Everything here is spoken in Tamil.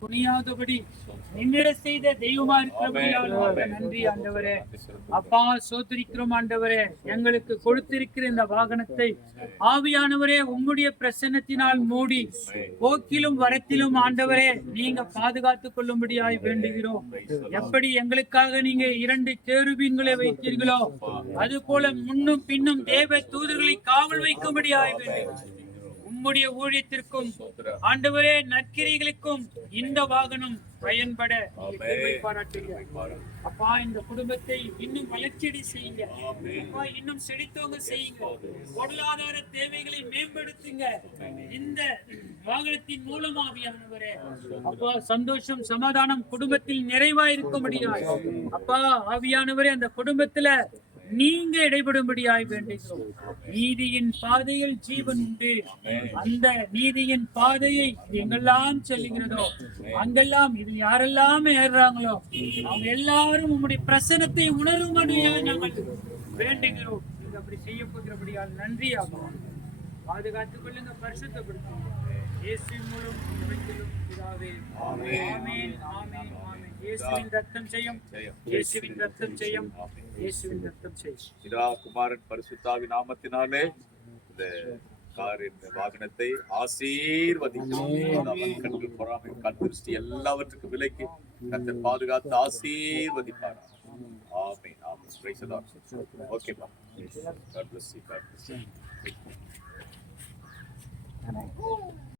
துணியாதபடி என்னிட செய்த தெய்வமா இருக்கிறபடியால் நன்றி ஆண்டவரே. அப்பா சோதரிக்கிறோம் ஆண்டவரே, எங்களுக்கு கொடுத்திருக்கிற இந்த வாகனத்தை ஆவியானவரே உம்முடைய பிரசன்னத்தினால் மூடி போக்கிலும் வரத்திலும் ஆண்டவரே நீங்க பாதுகாத்துக் கொள்ளும்படியாய் வேண்டுகிறோம். எப்படி எங்களுக்காக நீங்க 2 கேருபீன்களை வைத்தீர்களோ அது போல முன்னும் பின்னும் தேவ தூதர்களை காவல் வைக்கும்படியாய் வேண்டுகிறோம். உம்முடைய ஊழியத்திற்கும் ஆண்டவரே நற்கிரிகளுக்கும் இந்த வாகனம் பயன்பட பாராட்டுகிறேன். அப்பா இந்த குடும்பத்தை இன்னும் வளர்ச்சியடை செய்யுங்க. அப்பா இன்னும் செழித்தோங்க செய்யுங்க. பொருளாதார தேவைகளை மேம்படுத்துங்க. இந்த வாகனத்தின் மூலமாவியானவரே அப்பா சந்தோஷம் சமாதானம் குடும்பத்தில் நிறைவா இருக்கும்படியாய் அப்பா ஆவியானவரே அந்த குடும்பத்துல நீங்க இடைபடும்படியாய் வேண்டுகிறோம். நீதியின் பாதையில் ஜீவன் உண்டு. அந்த நீதியின் பாதையை எங்கெல்லாம் செல்லுகிறதோ அங்கெல்லாம் இது யாரெல்லாம் ஏறுறாங்களோ அவங்க எல்லாரும் உங்களுடைய பிரசனத்தை உணரும்படியாய் நாங்கள் வேண்டுகிறோம். நீங்க அப்படி செய்ய போகிறபடியால் நன்றி ஆகும். பாதுகாத்துக் கொள்ளுங்க, பரிசுத்தப்படுத்துங்க. இயேசுவின் மூலம் பிதாவே. ஆமென், ஆமென், ஆமென். இயேசுவின் ரத்தம் செய்யும், இயேசுவின் ரத்தம் செய்யும், இயேசுவின் ரத்தம் செய்யும். பிதா குமாரன் பரிசுத்தாவின் நாமத்தினாலே இந்த காரின் வாகனத்தை ஆசீர்வதிக்கிறோம். கண்கள் பொறாமை கண் திருஷ்டி எல்லாவற்றுக்கும் விலைக்கு கர்த்தர் பாதுகாத்து ஆசீர்வதிப்பார். ஆமென், ஆமென். Praise the lord. ஓகே பா. God bless you. God bless you.